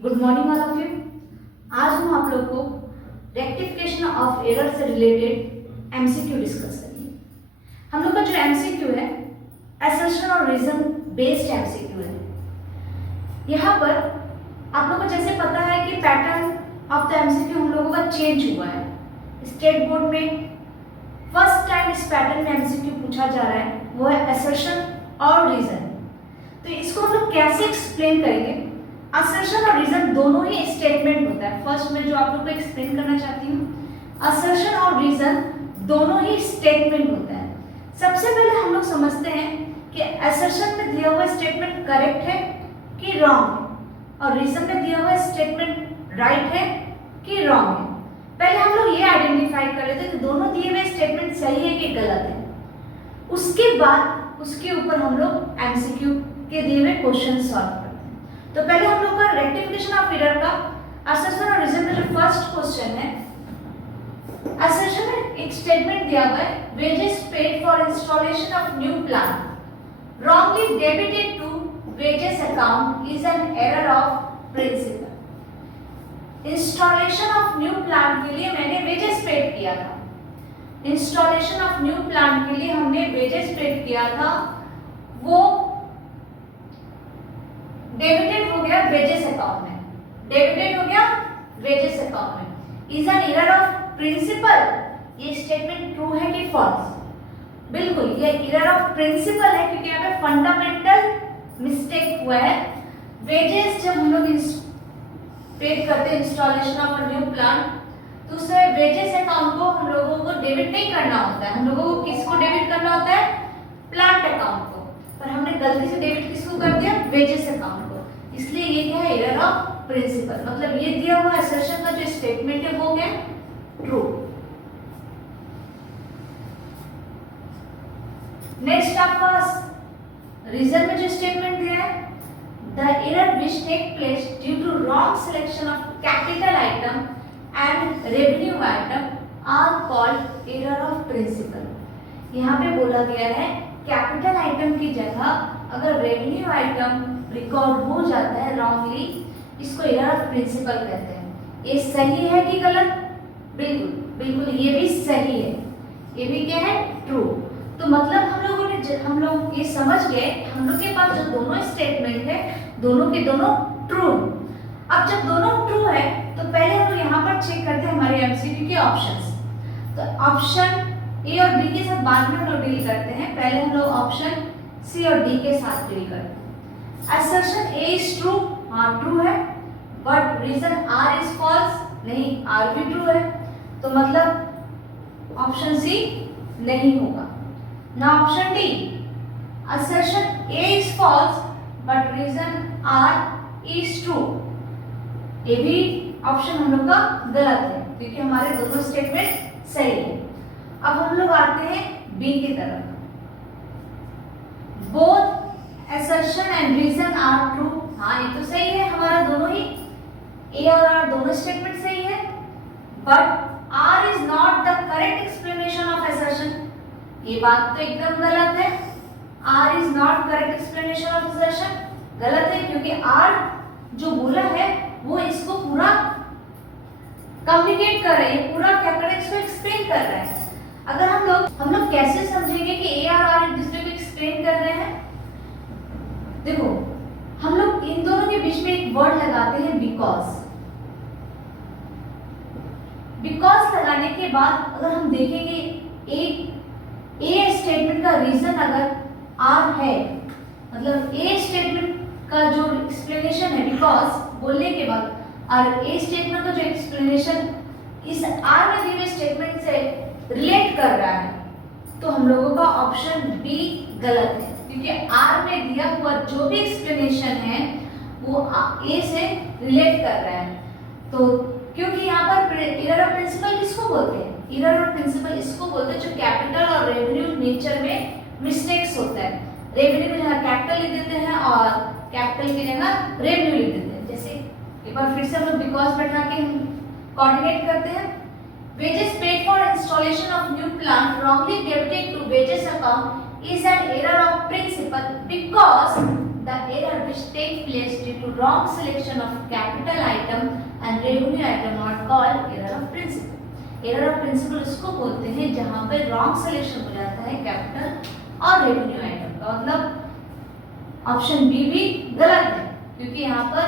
Good morning all of you. आज हम आप लोग को रेक्टिफिकेशन ऑफ एरर से रिलेटेड एमसीक्यू डिस्कस करेंगे। हम लोग का जो एमसीक्यू है असर्शन और रीजन बेस्ड एमसीक्यू है। यहाँ पर आप लोगों को जैसे पता है कि पैटर्न ऑफ द एमसीक्यू हम लोगों का चेंज हुआ है। स्टेट बोर्ड में फर्स्ट टाइम इस पैटर्न में एमसीक्यू पूछा जा रहा है, वो है असर्शन और रीजन। तो इसको हम लोग कैसे एक्सप्लेन करेंगे? असर्शन और रीजन दोनों ही स्टेटमेंट होता है। फर्स्ट में जो आप लोग को एक्सप्लेन करना चाहती हूँ, असर्शन और रीजन दोनों ही स्टेटमेंट होता है। सबसे पहले हम लोग समझते हैं कि असर्शन में दिया हुआ स्टेटमेंट करेक्ट है कि रॉन्ग है, और रीजन में दिया हुआ स्टेटमेंट राइट है कि रॉन्ग है। पहले हम लोग ये आइडेंटिफाई कर लेते हैं कि दोनों दिए हुए स्टेटमेंट सही है कि गलत है। उसके बाद उसके ऊपर हम लोग एमसीक्यू के दिए हुए क्वेश्चन सॉल्व करते हैं। तो पहले हम लोग का रेक्टिफिकेशन ऑफ एरर का असर्शन और रीजन में जो फर्स्ट क्वेश्चन है, असर्शन में एक स्टेटमेंट दिया हुआ है, wages paid for installation of new plan wrongly debited to wages account is an error of principle। Installation of new plan के लिए मैंने वेजेस पेड किया था। इंस्टॉलेशन ऑफ न्यू प्लान के लिए हमने वेजेस पेड किया था, वो डेबिटेड हो गया वेजेस अकाउंट में, डेबिटेड हो गया वेजेस अकाउंट में। Is an error of principle, ये स्टेटमेंट ट्रू है कि फॉल्स? बिल्कुल ये एरर ऑफ प्रिंसिपल है, क्योंकि यहाँ पे फंडामेंटल मिस्टेक हुआ है। वेजेस जब हम लोग पेड करते हैं इंस्टॉलेशन ऑफ न्यू प्लान, तो उससे वेजेस अकाउंट को हम लोगों को डेबिट नहीं करना होता है। हम लोगों को किसको डेबिट करना होता है? प्लांट अकाउंट को। पर हमने गलती से डेबिट किसको कर दिया? वेजेस अकाउंट को। इसलिए ये क्या है? Error of principle. मतलब ये दिया हुआ असर्शन का जो स्टेटमेंट है वो क्या? ट्रू। नेक्स्ट आपका रीजन में जो स्टेटमेंट दिया है, the error which take place due to wrong selection of capital item and revenue item are called error of principle. यहाँ पे बोला गया है कैपिटल आइटम की जगह अगर रेवेन्यू आइटम रिकॉर्ड हो जाता है रॉन्गली, इसको एरर ऑफ प्रिंसिपल कहते हैं। ये सही है कि गलत? बिल्कुल बिल्कुल ये भी सही है, ये भी क्या है? ट्रू। तो मतलब हम लोग ये समझ गए, हम लोग के पास जो दोनों स्टेटमेंट है दोनों के दोनों ट्रू। अब जब दोनों ट्रू है तो पहले हम लोग यहाँ पर चेक करते हैं हमारे एमसीक्यू के ऑप्शंस। तो ऑप्शन ए और बी के साथ बाद में हम लोग डील करते हैं, पहले हम लोग ऑप्शन सी और डी के साथ डील करते हैं। असर्शन ए इज ट्रू, हाँ ट्रू है, but reason R is false, नहीं आर भी ट्रू है, तो मतलब ऑप्शन सी नहीं होगा। ना option D, assertion A is false but reason R is true, ये भी ऑप्शन हम लोग का गलत है क्योंकि हमारे दोनों स्टेटमेंट सही है। अब हम लोग आते हैं बी की तरफ। Both assertion and reason are true, हाँ ये तो सही है, हमारा दोनों ही A और R दोनों स्टेटमेंट सही है, but R is not the correct explanation of assertion, ये बात तो एकदम गलत है। R is not correct explanation of assertion, गलत है क्योंकि R जो बोला है वो इसको पूरा कम्युनिकेट कर रहा है, पूरा क्या कर रहा है? इसको एक्सप्लेन कर रहा है। अगर हम लोग कैसे समझेंगे कि A और R एक दूसरे को एक्सप्लेन कर रहे हैं? देखो हम लोग इन दोनों के बीच में एक वर्ड लगाते हैं बिकॉज। बिकॉज लगाने के बाद अगर हम देखेंगे एक ए स्टेटमेंट का रीजन अगर आर है, मतलब ए स्टेटमेंट का जो एक्सप्लेनेशन है बिकॉज बोलने के बाद, और ए स्टेटमेंट का जो एक्सप्लेनेशन इस आर में दिए हुए स्टेटमेंट से रिलेट कर रहा है, तो हम लोगों का ऑप्शन बी गलत है क्योंकि आर में दिया हुआ जो भी एक्सप्लेनेशन है वो ए से रिलेट कर रहा है। तो क्योंकि यहाँ पर एरर ऑफ प्रिंसिपल किसको बोलते हैं? एरर ऑफ प्रिंसिपल इसको बोलते हैं जो कैपिटल और रेवेन्यू नेचर में मिस्टेक्स होता है। रेवेन्यू की जगह कैपिटल लिख देते हैं और कैपिटल की जगह रेवेन्यू लिख देते हैं। जैसे एक बार फिर से हम लोग बिकॉज बैठा के हम कोऑर्डिनेट करते हैं। Wages paid for installation of new plant wrongly debited to wages account is an error of principle because the error which take place due to wrong selection of capital item and revenue item are called error of principle. Error of principle उसको बोलते हैं जहाँ पे wrong selection हो जाता है capital और revenue item का, मतलब ऑप्शन बी भी गलत है क्योंकि यहाँ पर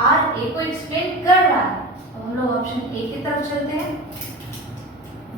आर ए को एक्सप्लेन कर रहा है। अब हम लोग ऑप्शन ए की तरफ चलते हैं।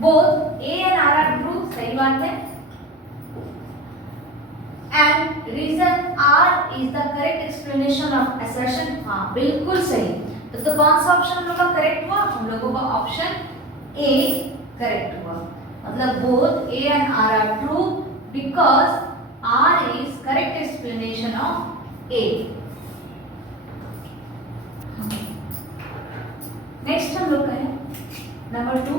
Both A and R are true, सही बात है। And reason R is the correct explanation of assertion, हाँ बिल्कुल सही। तो कौन सा ऑप्शन हम लोग का करेक्ट हुआ? हम लोगों का ऑप्शन ए करेक्ट हुआ। मतलब both A and R are true because R is correct explanation of A. Next हम लोग का है number 2,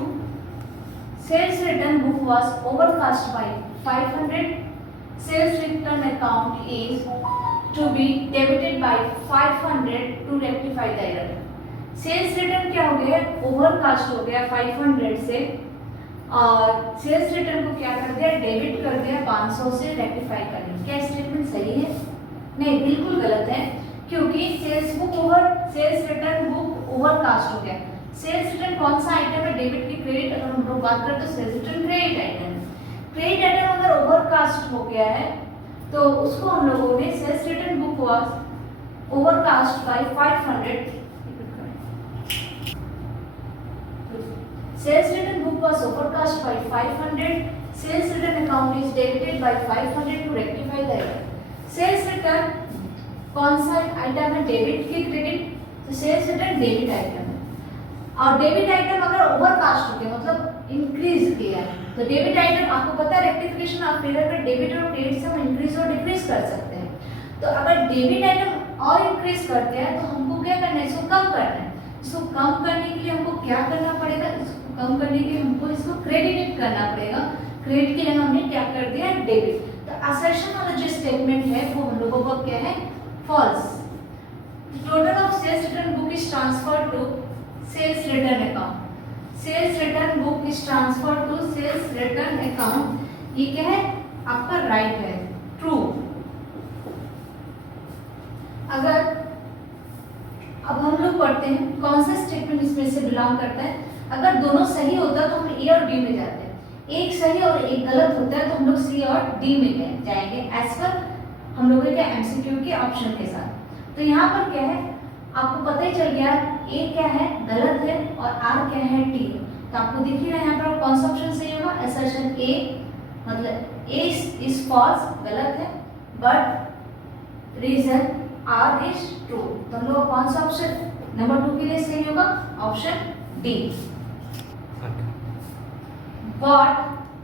sales return book was overcast by 500, sales return account is to be debited by 500 to rectify the error. Sales return क्या हो गया? Overcast हो गया 500 से और सेल्स रिटर्न को क्या कर दिया? डेबिट कर दिया 500 से रेक्टिफाई करने। क्या स्टेटमेंट सही है? नहीं, बिल्कुल गलत है क्योंकि सेल्स रिटर्न बुक ओवरकास्ट हो गया। सेल्स रिटर्न कौन सा आइटम है? डेबिट की क्रेडिट, अगर हम लोग बात करें तो सेल्स रिटर्न क्रेडिट आइटम है। क्रेडिट आइटम अगर ओवरकास्ट हो गया है तो उसको हम लोगों ने sales return book was overcast by 500, sales return book was overcast by 500, sales return account is debited by 500 to rectify the error. Sales return कौन सा आइटम है? डेबिट की क्रेडिट, तो सेल्स रिटर्न डेबिट आइटम है और debit item अगर overcast हो गया मतलब इंक्रीज किया है तो डेबिट आइटम आपको पता है रेक्टिफिकेशन ऑफ एरर में डेबिट और क्रेडिट से हम इंक्रीज और डिक्रीज कर सकते हैं। तो अगर डेबिट आइटम और इंक्रीज करते हैं तो हमको क्या करना है? इसको कम करना है। इसको कम करने के लिए हमको क्या करना पड़ेगा? इसको कम करने के लिए हमको इसको क्रेडिट करना पड़ेगा। क्रेडिट के लिए हमने क्या कर दिया? डेबिट। तो असर्शन वाला जो स्टेटमेंट है वो हम लोगों को क्या है? False. Total of sales return book is transferred to sales return account. Sales return book is transferred to sales return account. ये क्या है? आपका राइट है, ट्रू। अगर अब हम लोग पढ़ते हैं कौन सा स्टेटमेंट इसमें से बिलोंग करता है। अगर दोनों सही होता है तो हम ए और डी में जाते हैं, एक सही और एक गलत होता है तो हम लोग सी और डी में जाएंगे एज पर हम लोगों के एमसीक्यू के ऑप्शन के साथ। तो यहाँ पर क्या है? आपको पता ही चल गया ए क्या है? गलत है और आर क्या है? टी। तो आपको दिख ही रहा है यहाँ पर कौन सा ऑप्शन सही होगा? असर्शन ए, मतलब ए इज फॉल्स, गलत है, but reason R is true. तो हम लोग कौन सा ऑप्शन नंबर 2 के लिए सही होगा? Option D. Bought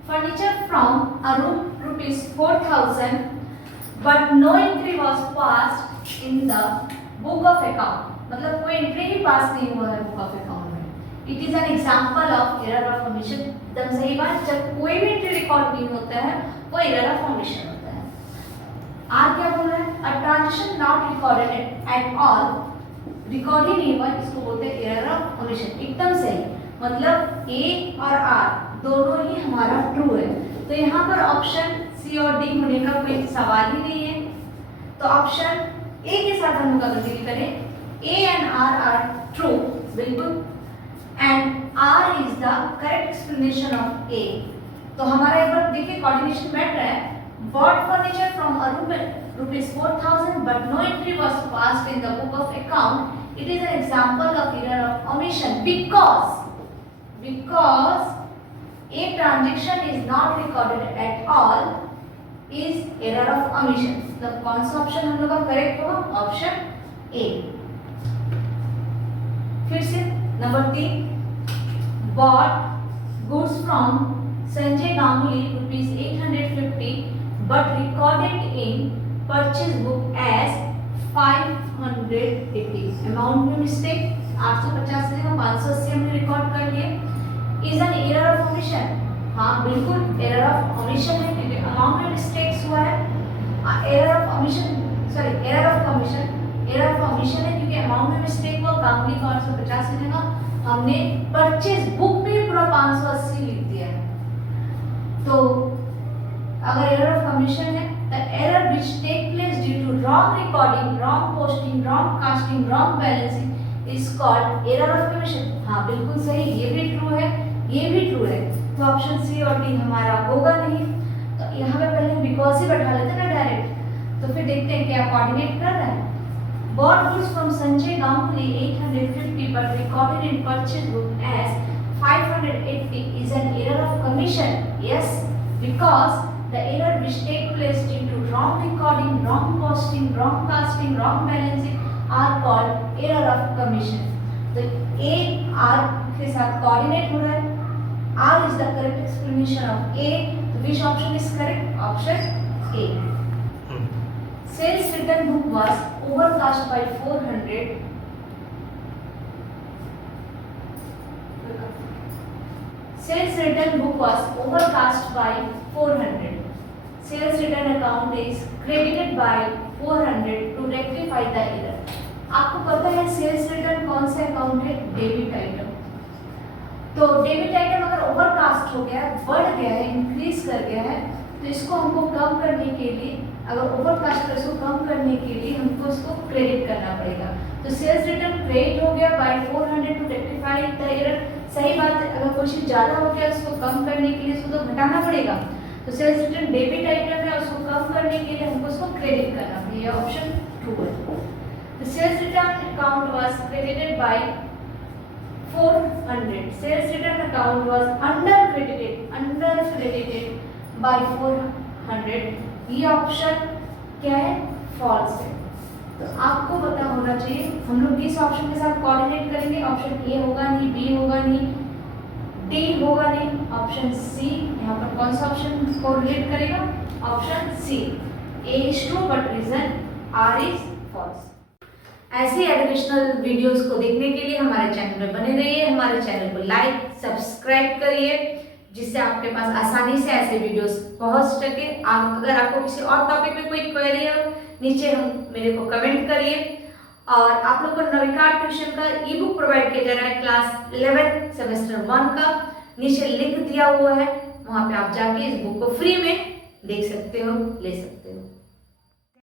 furniture from a room ₹4,000 but no entry was passed in the book of account, मतलब कोई एंट्री ही पास नहीं हुआ है बुक ऑफ अकाउंट में। It is an example of error of omission. एकदम सही बात, जब कोई भी एंट्री रिकॉर्ड नहीं होता है वो एरर ऑफ ओमिशन होता है। आर क्या बोल रहा है? A transaction not recorded at all, record ही नहीं हुआ, इसको बोलते हैं एरर ऑफ ओमिशन। एकदम सही, मतलब ए और आर दोनों ही हमारा ट्रू है। तो यहाँ पर ऑप्शन सी और डी होने का कोई सवाल ही नहीं है। तो ऑप्शन ए के साथ हम लोग कंटिन्यू करें। A and R are true, बिल्कुल, and R is the correct explanation of A. तो हमारा एक बार देखिए कोऑर्डिनेशन बैठ रहा है। Bought furniture from a room ₹4,000 but no entry was passed in the book of account. It is an example of error of omission because a transaction is not recorded at all is error of omission। मतलब कौन सा option हम लोग का correct होगा? Option A. फिर से number 3, bought goods from Sanjay Ganguly ₹850 but recorded in purchase book as 580। Amount में मिस्टेक, 850 से 580 हमने रिकॉर्ड कर लिए। Is an error of omission, हाँ बिल्कुल एरर ऑफ ओमिशन है क्योंकि अमाउंट में मिस्टेक्स हुआ है। एरर ऑफ ओमिशन है क्योंकि अमाउंट में मिस्टेक हुआ। गांगुली को 850 की जगह हमने परचेज बुक में पूरा 580 लिख दिया है। तो अगर एरर ऑफ ओमिशन है, the error which take place due due to wrong recording, wrong posting, wrong casting, wrong balancing is called error of commission. हाँ बिल्कुल सही, ये भी ट्रू है, ये भी ट्रू है, तो ऑप्शन सी और डी हमारा होगा नहीं। तो यहाँ पे पहले बिकॉज ही बैठा लेते ना डायरेक्ट, तो फिर देखते हैं क्या कोऑर्डिनेट कर रहा है। Bought goods from Sanjay Ganguly 850 but recorded in purchase book as 580 is an error of commission. Yes, because the error which take place due to wrong recording, wrong posting, wrong casting, wrong balancing are called error of commission. तो A R के साथ coordinate हो रहा है। R is the correct explanation of A. Which option is correct? Option A. Sales return book was overcast by 400. Sales return book was overcast by 400. Sales return account is credited by 400 to rectify the error. आपको पता है sales return कौन सा account है? Debit item. तो debit item अगर overcast हो गया है, बढ़ गया है, इंक्रीज कर गया है, तो इसको हमको कम करने के लिए, अगर ओवरकास्ट है इसको कम करने के लिए हमको इसको क्रेडिट करना पड़ेगा। तो सेल्स रिटर्न क्रेडिट हो गया by 400 to rectify the error. सही बात है, अगर कुछ ज़्यादा हो गया उसको कम करने के लिए इसको तो घटाना पड़ेगा। तो सेल्स रिटर्न डेबिट आइटम है, उसको कम करने के लिए हमको उसको क्रेडिट करना पड़ेगा। ऑप्शन 2 है। The sales return account was credited by 400. Sales return account was under credited by 400. ये ऑप्शन क्या है? फॉल्स है। तो आपको पता होना चाहिए, हम लोग किस ऑप्शन के साथ कोऑर्डिनेट करेंगे? ऑप्शन ए होगा नहीं, बी होगा नहीं, डी होगा नहीं, ऑप्शन सी। यहाँ पर कौन सा ऑप्शन कोरिलेट करेगा? Option C. A is true but reason R is false. ऐसे एजुकेशनल वीडियोस को देखने के लिए हमारे चैनल में बने रहिए। हमारे चैनल को लाइक सब्सक्राइब करिए, जिससे आपके पास आसानी से ऐसे वीडियोस पहुंच सके। अगर आपको किसी और टॉपिक में कोई क्वेरी हो, नीचे मेरे को कमेंट करिए। और आप लोग को नविका ट्यूशन का ई बुक प्रोवाइड किया जा रहा है क्लास 11 सेमेस्टर 1 का, नीचे लिंक दिया हुआ है, वहाँ पे आप जाके इस बुक को फ्री में देख सकते हो, ले सकते हो।